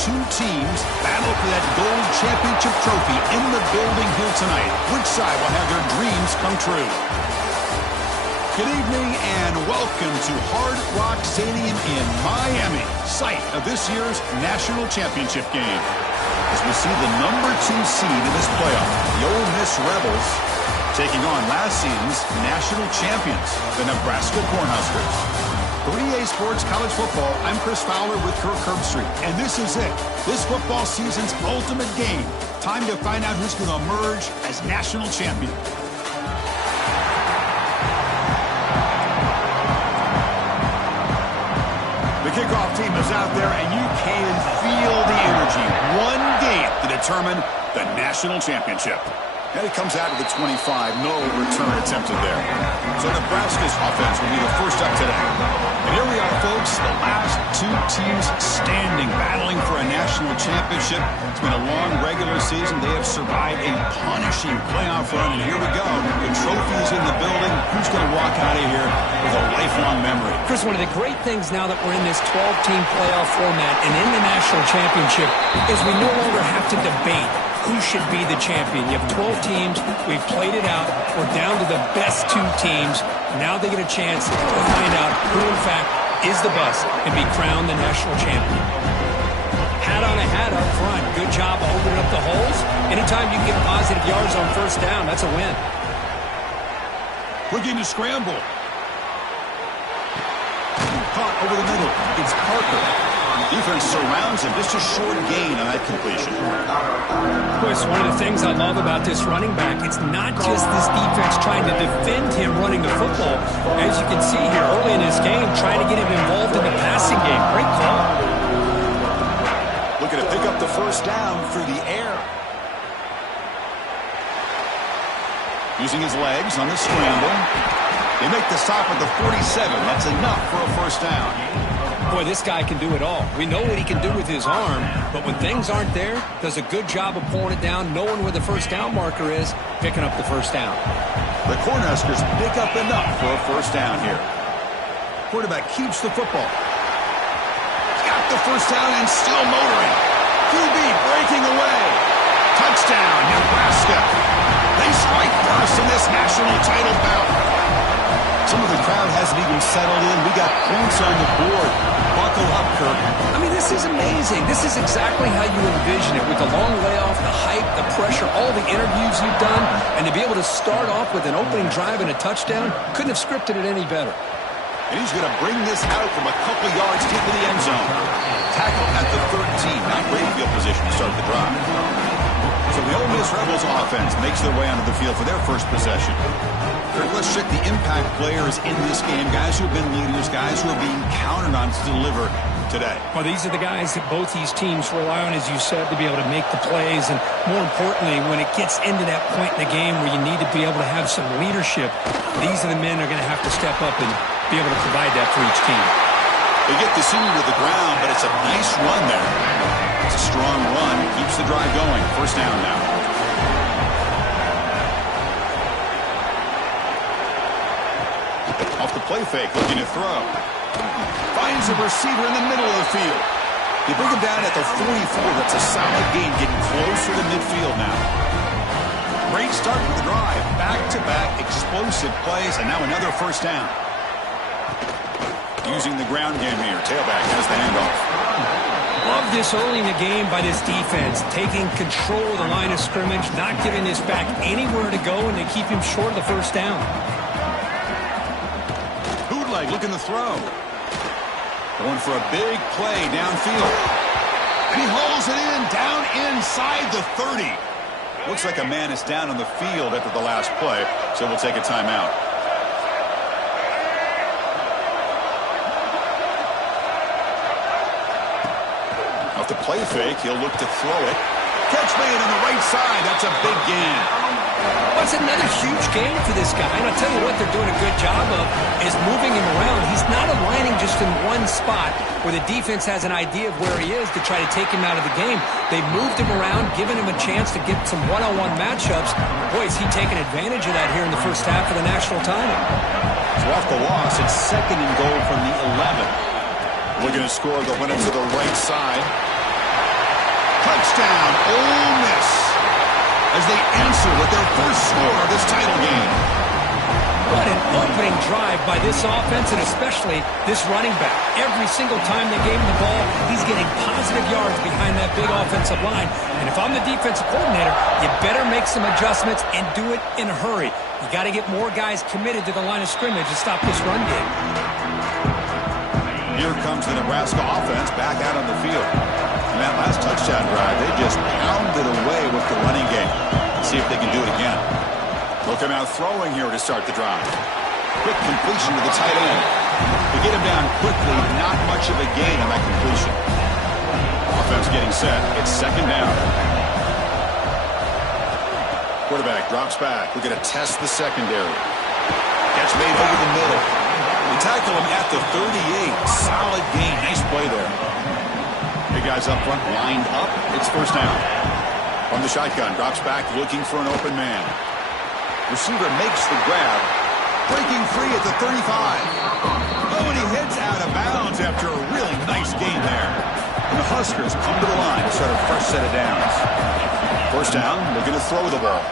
two teams battle for that gold championship trophy in the building here tonight. Which side will have their dreams come true? Good evening and welcome to Hard Rock Stadium in Miami, site of this year's national championship game. As we see the number 2 seed in this playoff, the Ole Miss Rebels, taking on last season's national champions, the Nebraska Cornhuskers. For EA Sports College Football, I'm Chris Fowler with Kirk Herbstreit, and this is it. This football season's ultimate game. Time to find out who's going to emerge as national champion. The kickoff team is out there, and you can feel the energy. One game to determine the national championship. And it comes out of the 25. No return attempted there. So Nebraska's offense will be the first up today. And here we are, folks, the last 2 teams standing, battling for a national championship. It's been a long regular season. They have survived a punishing playoff run, and here we go. The trophy is in the building. Who's going to walk out of here with a lifelong memory? Chris, one of the great things now that we're in this 12-team playoff format and in the national championship is we no longer have to debate who should be the champion. You have 12 teams. We've played it out. We're down to the best 2 teams. Now they get a chance to find out who, in fact, is the best and be crowned the national champion. Hat on a hat up front. Good job opening up the holes. Anytime you get positive yards on first down, that's a win. Looking to scramble. Caught over the middle. It's Parker. Defense surrounds him. Just a short gain on that completion. Chris, one of the things I love about this running back, it's not just this defense trying to defend him running the football. As you can see here early in this game, trying to get him involved in the passing game. Great call. Looking to pick up the first down through the air. Using his legs on the scramble. They make the stop at the 47. That's enough for a first down. Boy, this guy can do it all. We know what he can do with his arm, but when things aren't there, does a good job of pulling it down, knowing where the first down marker is, picking up the first down. The Cornhuskers pick up enough for a first down here. Quarterback keeps the football. Got the first down and still motoring. QB breaking away. Touchdown, Nebraska. They strike first in this national title bout. Some of the crowd hasn't even settled in. We got points on the board. Buckle up, Kirk. I mean, this is amazing. This is exactly how you envision it, with the long layoff, the hype, the pressure, all the interviews you've done, and to be able to start off with an opening drive and a touchdown, couldn't have scripted it any better. And he's going to bring this out from a couple yards deep in the end zone. Tackle at the 13. Not great field position to start the drive. So the Ole Miss Rebels offense makes their way onto the field for their first possession. Kirk, let's check the impact players in this game. Guys who have been leaders, guys who are being counted on to deliver today. Well, these are the guys that both these teams rely on, as you said, to be able to make the plays. And more importantly, when it gets into that point in the game where you need to be able to have some leadership, these are the men that are going to have to step up and be able to provide that for each team. They get the senior to the ground, but it's a nice run there. It's a strong run. Keeps the drive going. First down now. Off the play fake, looking to throw. Finds a receiver in the middle of the field. They bring him down at the 44. That's a solid gain, getting closer to midfield now. Great start to the drive. Back-to-back explosive plays, and now another first down. Using the ground game here. Tailback has the handoff. Love this early in the game by this defense, taking control of the line of scrimmage, not giving this back anywhere to go, and they keep him short of the first down. Looking to throw. Going for a big play downfield. And he hauls it in down inside the 30. Looks like a man is down on the field after the last play, so we'll take a timeout. Off the play fake, he'll look to throw it. Catch made on the right side. That's a big gain. Well, it's another huge game for this guy. And I'll tell you what they're doing a good job of is moving him around. He's not aligning just in one spot where the defense has an idea of where he is to try to take him out of the game. They've moved him around, given him a chance to get some one-on-one matchups. Boy, is he taking advantage of that here in the first half of the national title. So off the loss, it's 2nd and goal from the 11. Looking to score the winner to the right side. Touchdown, Ole Miss, as they answer with their first score of this title game. What an opening drive by this offense, and especially this running back. Every single time they gave him the ball, he's getting positive yards behind that big offensive line. And if I'm the defensive coordinator, you better make some adjustments and do it in a hurry. You got to get more guys committed to the line of scrimmage to stop this run game. Here comes the Nebraska offense back out on the field. In that last touchdown drive, they just pounded away with the running game. Let's see if they can do it again. Looking out throwing here to start the drive. Quick completion to the tight end. They get him down quickly, not much of a gain on that completion. Offense getting set. It's second down. Quarterback drops back. We're going to test the secondary. Catch made over the middle. They tackle him at the 38. Solid gain. Nice play there. Big guys up front lined up. It's first down. From the shotgun, drops back looking for an open man. Receiver makes the grab. Breaking free at the 35. Oh, and he heads out of bounds after a really nice gain there. And the Huskers come to the line to start a fresh set of downs. First down, they're going to throw the ball.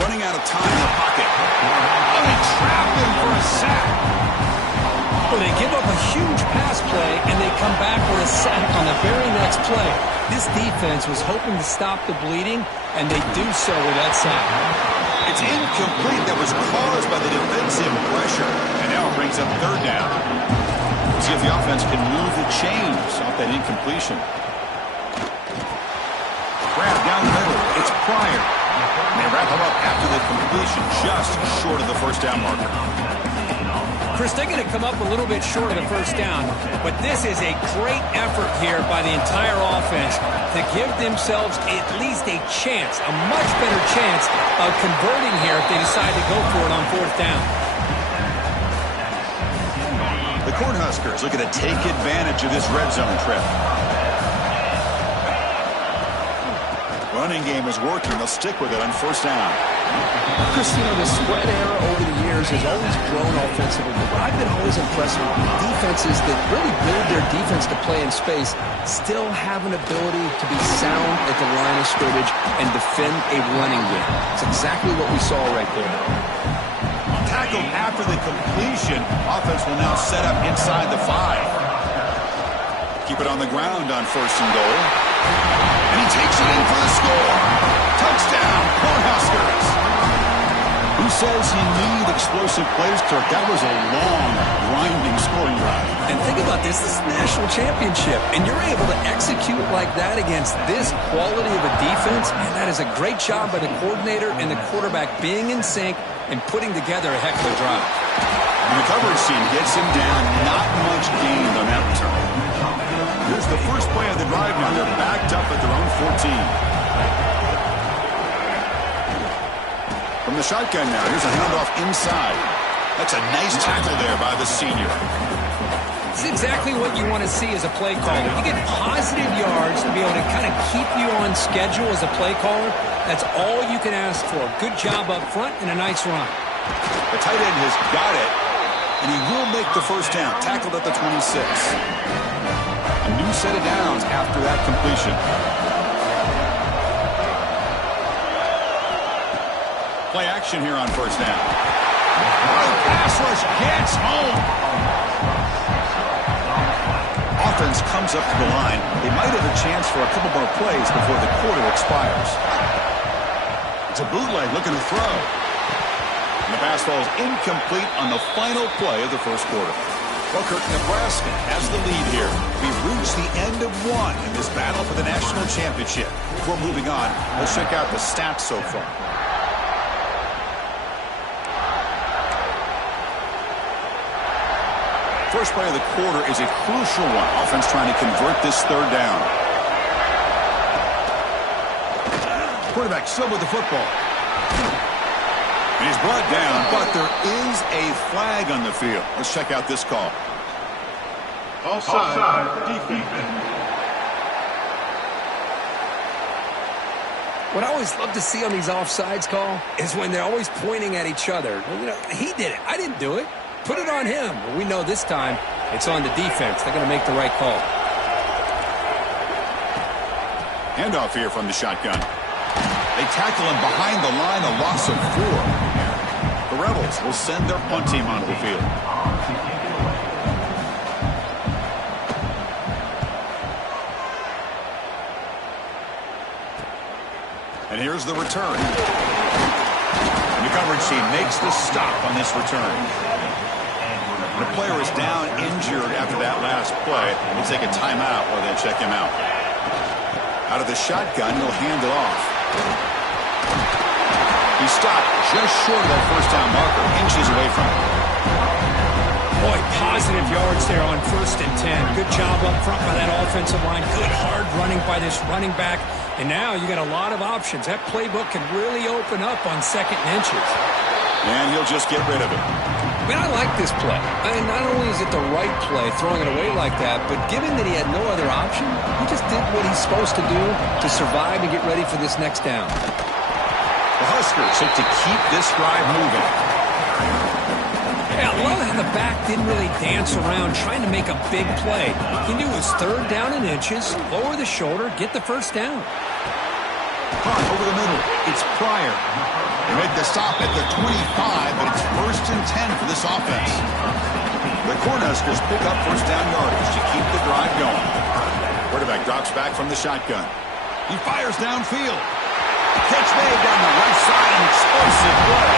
Running out of time in the pocket. Oh, they trap him for a sack. Well, they give up a huge pass play, and they come back with a sack on the very next play. This defense was hoping to stop the bleeding, and they do so with that sack. It's incomplete. That was caused by the defensive pressure. And now it brings up third down. We'll see if the offense can move the chains off that incompletion. Grab down the middle. It's Pryor. And they wrap him up after the completion, just short of the first down marker. Chris, they're going to come up a little bit short of the first down, but this is a great effort here by the entire offense to give themselves at least a chance, a much better chance of converting here if they decide to go for it on fourth down. The Cornhuskers looking to take advantage of this red zone trip. Running game is working. They'll stick with it on first down. Chris, the spread era over the years has always grown offensively, but I've been always impressed with defenses that really build their defense to play in space, still have an ability to be sound at the line of scrimmage and defend a running game. It's exactly what we saw right there. Tackled after the completion. Offense will now set up inside the 5. Keep it on the ground on first and goal. And he takes it in for the score. Touchdown, Cornhuskers. Who says you need explosive plays, Kirk? That was a long, grinding scoring drive. And think about this. This is the national championship, and you're able to execute like that against this quality of a defense, and that is a great job by the coordinator and the quarterback being in sync and putting together a heck of a drive. And the coverage team gets him down. Not much gained on that return. Here's the first play of the drive now. They're backed up at their own 14. From the shotgun now, here's a handoff inside. That's a nice tackle there by the senior. It's exactly what you want to see as a play caller. You get positive yards to be able to kind of keep you on schedule as a play caller. That's all you can ask for. Good job up front and a nice run. The tight end has got it, and he will make the first down. Tackled at the 26. A new set of downs after that completion. Play action here on first down. Pass rush gets home. Offense comes up to the line. They might have a chance for a couple more plays before the quarter expires. It's a bootleg looking to throw. And the pass falls incomplete on the final play of the first quarter. Well, Kirk, Nebraska has the lead here. We've reached the end of one in this battle for the national championship. Before moving on, let's check out the stats so far. First play of the quarter is a crucial one. Offense trying to convert this third down. Quarterback still with the football. He's brought down, but there is a flag on the field. Let's check out this call. Offside, defense. What I always love to see on these offsides call is when they're always pointing at each other. Well, he did it. I didn't do it. Put it on him. Well, we know this time it's on the defense. They're going to make the right call. Handoff here from the shotgun. They tackle him behind the line, a loss of 4. The Rebels will send their punt team onto the field. And here's the return. And the coverage team makes the stop on this return. The player is down injured after that last play. We'll take a timeout while they check him out. Out of the shotgun, he'll hand it off. He stopped just short of that first down marker, inches away from it. Boy, positive yards there on 1st and 10. Good job up front by that offensive line. Good hard running by this running back. And now you got a lot of options. That playbook can really open up on 2nd and inches. And he'll just get rid of it. I mean, I like this play. And not only is it the right play, throwing it away like that, but given that he had no other option, he just did what he's supposed to do to survive and get ready for this next down. The Huskers look to keep this drive moving. Yeah, I love how the back didn't really dance around trying to make a big play. He knew it was 3rd down and inches, lower the shoulder, get the first down. Over the middle, it's Pryor. They make the stop at the 25, but it's 1st and 10 for this offense. The Cornhuskers pick up first down yardage to keep the drive going. Quarterback drops back from the shotgun. He fires downfield. Catch made down the right side, an explosive play.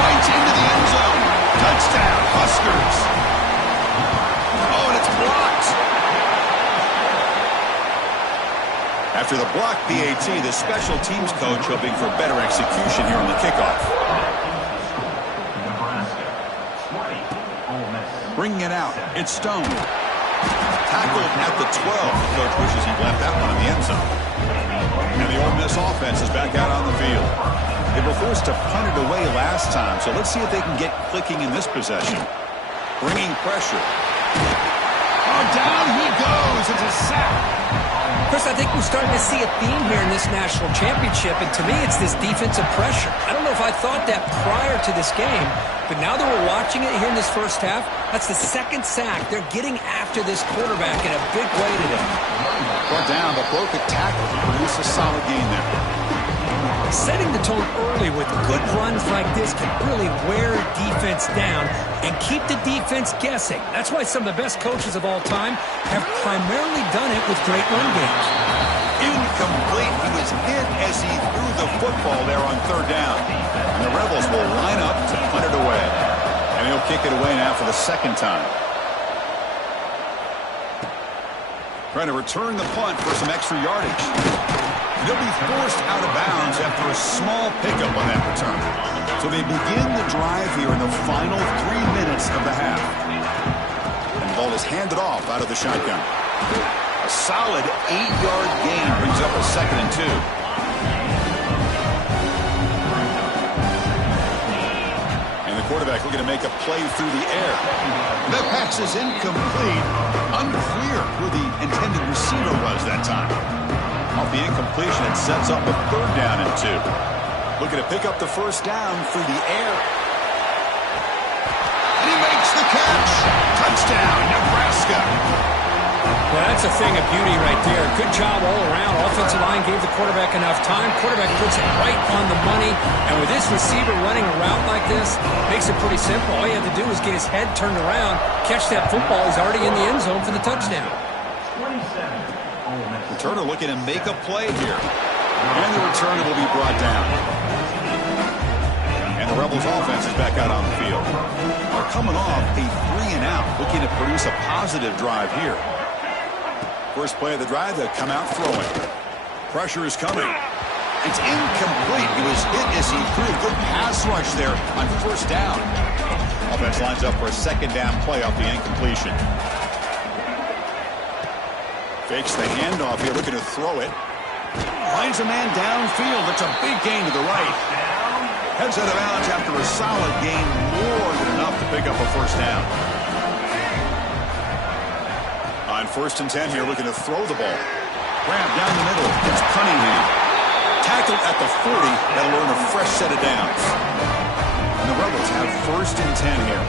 Fights into the end zone. Touchdown, Huskers. Oh, and it's blocked. After the block PAT, the special teams coach hoping for better execution here on the kickoff. Bringing it out, it's Stone. Tackled at the 12. The coach wishes he left that one in the end zone. And the Ole Miss offense is back out on the field. They were forced to punt it away last time, so let's see if they can get clicking in this possession. Bringing pressure. Oh, down he goes. It's a sack. Chris, I think we're starting to see a theme here in this national championship, and to me it's this defensive pressure. I don't know if I thought that prior to this game, but now that we're watching it here in this first half, that's the 2nd sack. They're getting after this quarterback in a big way today. Brought down, but broke a tackle to produce a solid gain there. Setting the tone early with good runs like this can really wear defense down and keep the defense guessing. That's why some of the best coaches of all time have primarily done it with great run games. Incomplete. He was hit as he threw the football there on 3rd down. And the Rebels will line up to punt it away. And he'll kick it away now for the 2nd time. Trying to return the punt for some extra yardage. They'll be forced out of bounds after a small pickup on that return. So they begin the drive here in the final 3 minutes of the half. And the ball is handed off out of the shotgun. A solid 8-yard gain brings up a 2nd and 2. And the quarterback looking to make a play through the air. That pass is incomplete. Unclear who the intended receiver was that time. Off the incompletion, it sets up a 3rd down and 2. Looking to pick up the first down through the air. And he makes the catch. Touchdown, Nebraska. Well, that's a thing of beauty right there. Good job all around. Offensive line gave the quarterback enough time. Quarterback puts it right on the money. And with this receiver running a route like this, makes it pretty simple. All you have to do is get his head turned around, catch that football. He's already in the end zone for the touchdown. Returner looking to make a play here. And the returner will be brought down. And the Rebels offense is back out on the field. They're coming off a 3-and-out, looking to produce a positive drive here. First play of the drive, they'll come out throwing. Pressure is coming. It's incomplete. He was hit as he threw a good pass rush there on 1st down. Offense lines up for a 2nd down play off the incompletion. Fakes the handoff here, looking to throw it. Finds a man downfield. That's a big gain to the right. Heads out of bounds after a solid gain, more than enough to pick up a first down. On 1st and 10 here, looking to throw the ball. Grab down the middle. It's Cunningham. Tackled at the 40. That'll earn a fresh set of downs. And the Rebels have 1st and 10 here.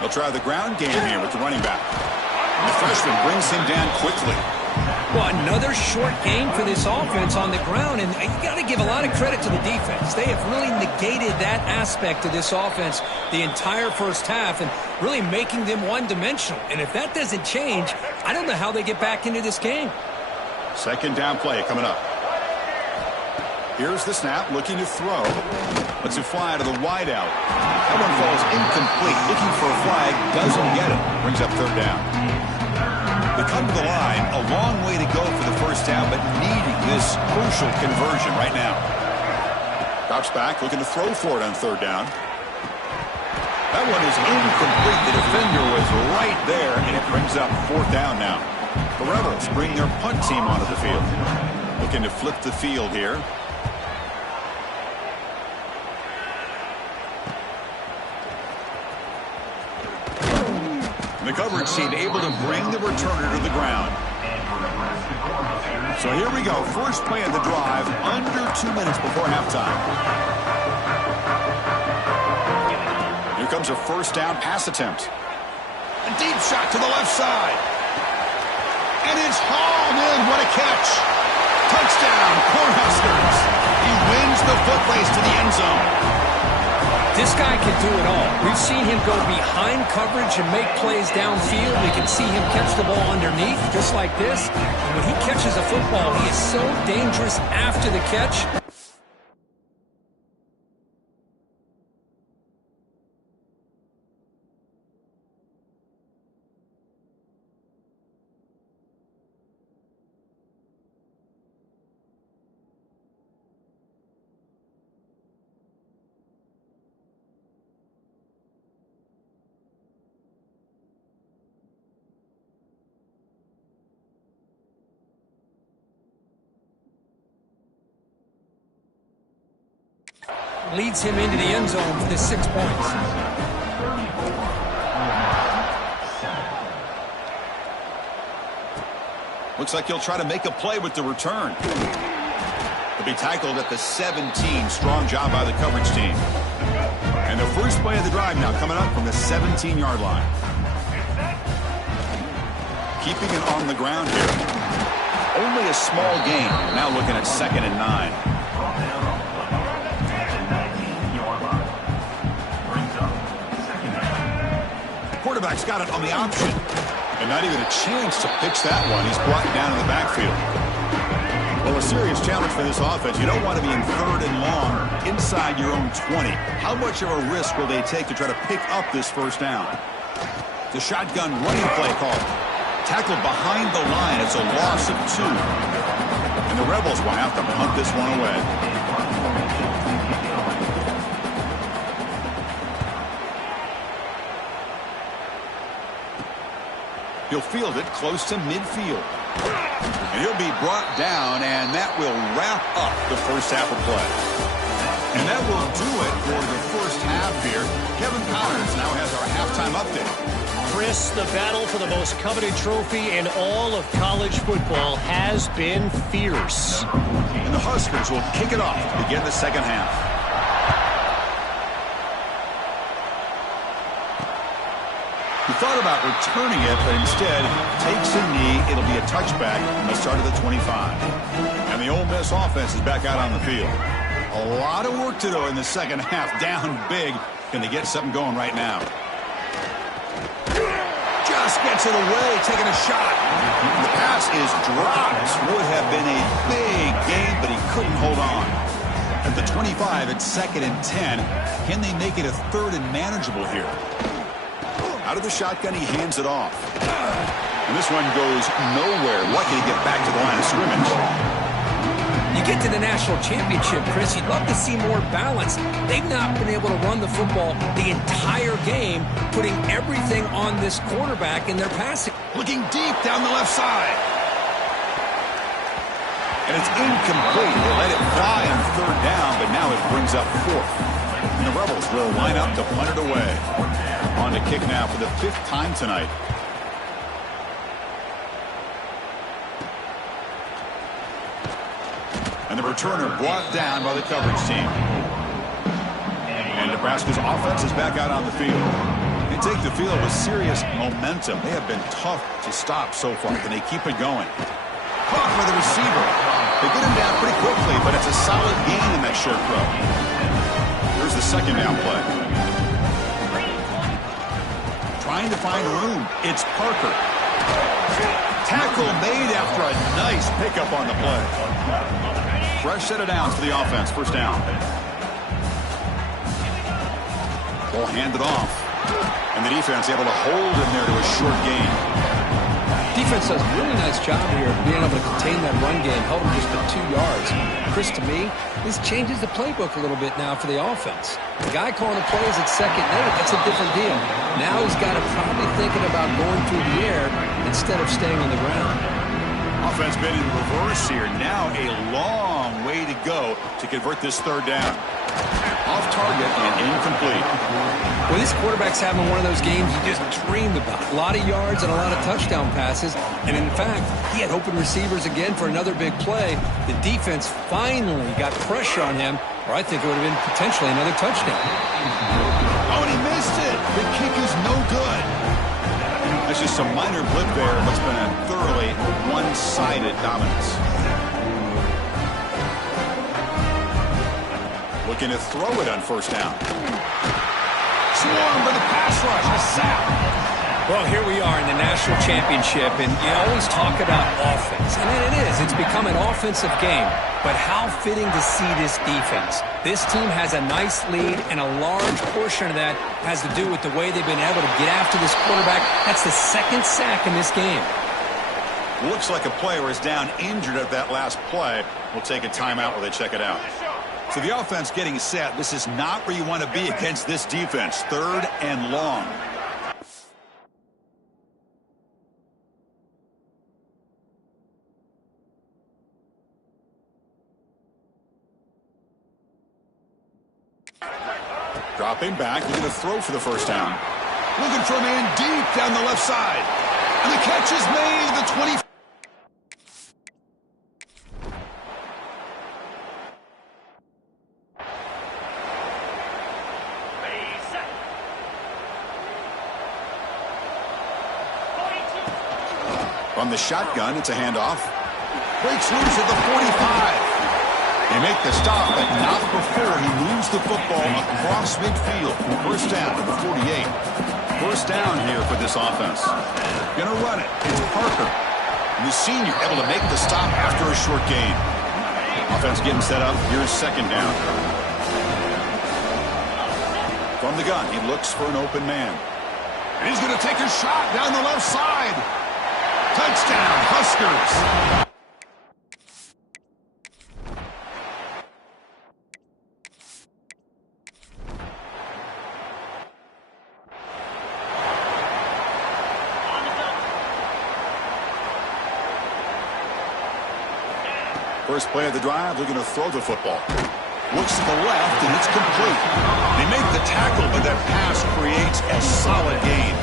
They'll try the ground game here with the running back. The freshman brings him down quickly. Well, another short game for this offense on the ground, and you got to give a lot of credit to the defense. They have really negated that aspect of this offense the entire first half and really making them one-dimensional. And if that doesn't change, I don't know how they get back into this game. Second down play coming up. Here's the snap, looking to throw. Lets it fly to the wideout. That one falls incomplete. Looking for a flag, doesn't get it. Brings up third down. They come to the line, a long way to go for the first down, but needing this crucial conversion right now. Drops back, looking to throw for it on third down. That one is incomplete. The defender was right there, and it brings up fourth down now. The Rebels bring their punt team onto the field. Looking to flip the field here. The coverage team able to bring the returner to the ground. So here we go. First play of the drive, under 2 minutes before halftime. Here comes a first down pass attempt. A deep shot to the left side. And it's hauled in. What a catch. Touchdown, Cornhuskers. He wins the foot race to the end zone. This guy can do it all. We've seen him go behind coverage and make plays downfield. We can see him catch the ball underneath, just like this. And when he catches a football, he is so dangerous after the catch. Leads him into the end zone for the 6 points. Looks like he'll try to make a play with the return. He'll be tackled at the 17. Strong job by the coverage team. And the first play of the drive now coming up from the 17-yard line. Keeping it on the ground here. Only a small gain. Now looking at 2nd and 9. Quarterback's got it on the option. And not even a chance to pitch that one. He's brought down in the backfield. Well, a serious challenge for this offense. You don't want to be in 3rd and long inside your own 20. How much of a risk will they take to try to pick up this first down? The shotgun running play call. Tackled behind the line. It's a loss of 2. And the Rebels will have to punt this one away. He'll field it close to midfield. And he'll be brought down, and that will wrap up the first half of play. And that will do it for the first half here. Kevin Powers now has our halftime update. Chris, the battle for the most coveted trophy in all of college football has been fierce. And the Huskers will kick it off to begin the second half. He thought about returning it, but instead takes a knee. It'll be a touchback from the start of the 25. And the Ole Miss offense is back out on the field. A lot of work to do in the second half. Down big. Can they get something going right now? Just gets it away, taking a shot. The pass is dropped. Would have been a big game, but he couldn't hold on. At the 25, it's 2nd and 10. Can they make it a 3rd and manageable here? Out of the shotgun, he hands it off. And this one goes nowhere. Lucky to get back to the line of scrimmage. You get to the national championship, Chris, you'd love to see more balance. They've not been able to run the football the entire game, putting everything on this quarterback in their passing. Looking deep down the left side. And it's incomplete. They let it fly on 3rd down, but now it brings up 4th. And the Rebels will line up to punt it away. On to kick now for the 5th time tonight. And the returner brought down by the coverage team. And Nebraska's offense is back out on the field. They take the field with serious momentum. They have been tough to stop so far, and they keep it going. Caught by the receiver. They get him down pretty quickly, but it's a solid gain in that short throw. Here's the second down play. Trying to find room. It's Parker. Tackle made after a nice pickup on the play. Fresh set of downs for the offense. First down. Ball handed off. And the defense able to hold him there to a short gain. Defense does a really nice job here of being able to contain that run game, held him just to 2 yards. Chris, to me, this changes the playbook a little bit now for the offense. The guy calling the plays at second and 8, that's a different deal. Now he's got to probably thinking about going through the air instead of staying on the ground. Offense been in reverse here. Now a long way to go to convert this third down. Off target and incomplete. Well, this quarterback's having one of those games you just dreamed about. A lot of yards and a lot of touchdown passes. And in fact, he had open receivers again for another big play. The defense finally got pressure on him, or I think it would have been potentially another touchdown. Oh, and he missed it. The kick is no good. That's just a minor blip there. What's been a thoroughly one-sided dominance. Looking to throw it on first down. Swarmed by the pass rush. A sack. Well, here we are in the national championship, and you always talk about offense. And it is. It's become an offensive game. But how fitting to see this defense. This team has a nice lead, and a large portion of that has to do with the way they've been able to get after this quarterback. That's the second sack in this game. Looks like a player is down injured at that last play. We'll take a timeout while they check it out. So the offense getting set. This is not where you want to be against this defense. Third and long. Dropping back, looking to throw for the first down. Looking for a man deep down the left side. And the catch is made. The 20. From the shotgun, it's a handoff. Breaks loose at the 45. They make the stop, but not before he moves the football across midfield. First down at the 48. First down here for this offense. Gonna run it. It's Parker. And the senior able to make the stop after a short gain. Offense getting set up. Here's second down. From the gun, he looks for an open man. And he's gonna take a shot down the left side. Touchdown, Huskers. First play of the drive, looking to throw the football. Looks to the left, and it's complete. They make the tackle, but that pass creates a solid gain.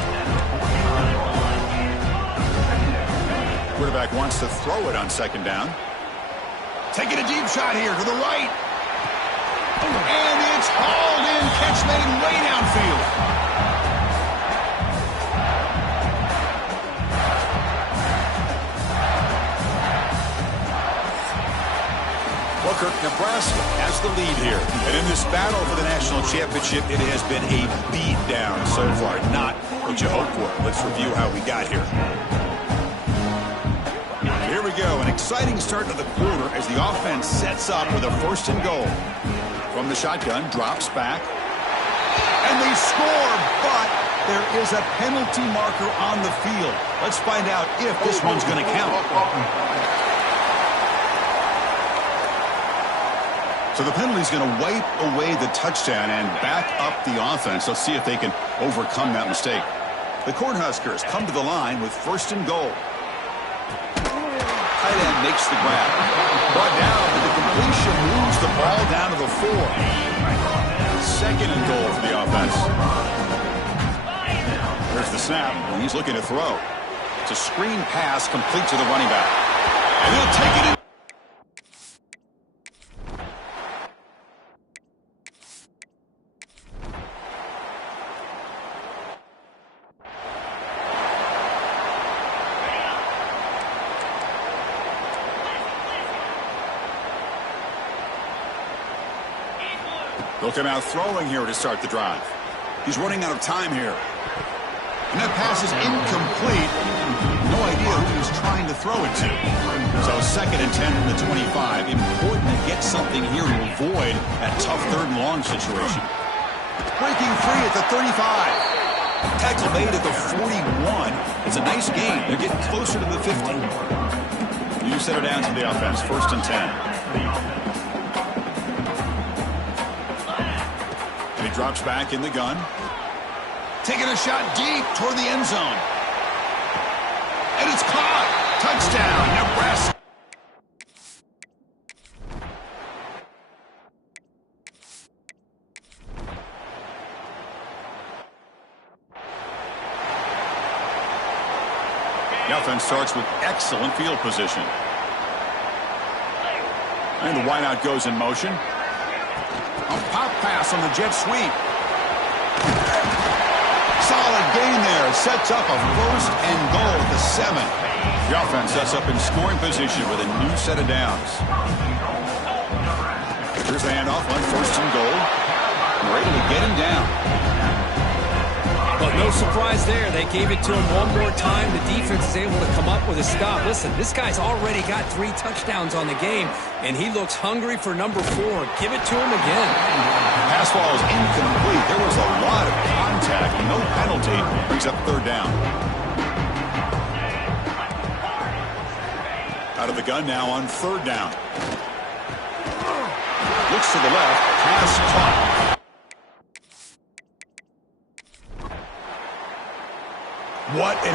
Quarterback wants to throw it on second down. Taking a deep shot here to the right. And it's hauled in. Catch made way downfield. Well, Kirk, Nebraska has the lead here. And in this battle for the national championship, it has been a beatdown so far. Not what you hoped for. Let's review how we got here. Here we go. An exciting start to the quarter as the offense sets up with a first and goal. From the shotgun, drops back. And they score, but there is a penalty marker on the field. Let's find out if this one's going to count. So the penalty's going to wipe away the touchdown and back up the offense. Let's see if they can overcome that mistake. The Cornhuskers come to the line with first and goal. Tight end makes the grab. Brought down, but the completion moves the ball down to the 4. Second and goal for the offense. There's the snap, and he's looking to throw. It's a screen pass complete to the running back. And he'll take it in. They'll come out throwing here to start the drive. He's running out of time here. And that pass is incomplete. No idea who he's trying to throw it to. So 2nd and 10 from the 25. Important to get something here to avoid that tough 3rd and long situation. Breaking free at the 35. Tackle made at the 41. It's a nice gain. They're getting closer to the 50. You set her down to the offense. 1st and 10. And he drops back in the gun. Taking a shot deep toward the end zone. And it's caught. Touchdown, Nebraska. The offense starts with excellent field position. And the wideout goes in motion. A pop pass on the jet sweep. Solid gain there. Sets up a 1st and goal at the 7. The offense sets up in scoring position with a new set of downs. Here's the handoff on 1st and goal. We're able to get him down. But no surprise there. They gave it to him one more time. The defense is able to come up with a stop. Listen, this guy's already got 3 touchdowns on the game, and he looks hungry for number 4. Give it to him again. Pass ball is incomplete. There was a lot of contact. No penalty. Brings up 3rd down. Out of the gun now on 3rd down. Looks to the left. Pass caught. What an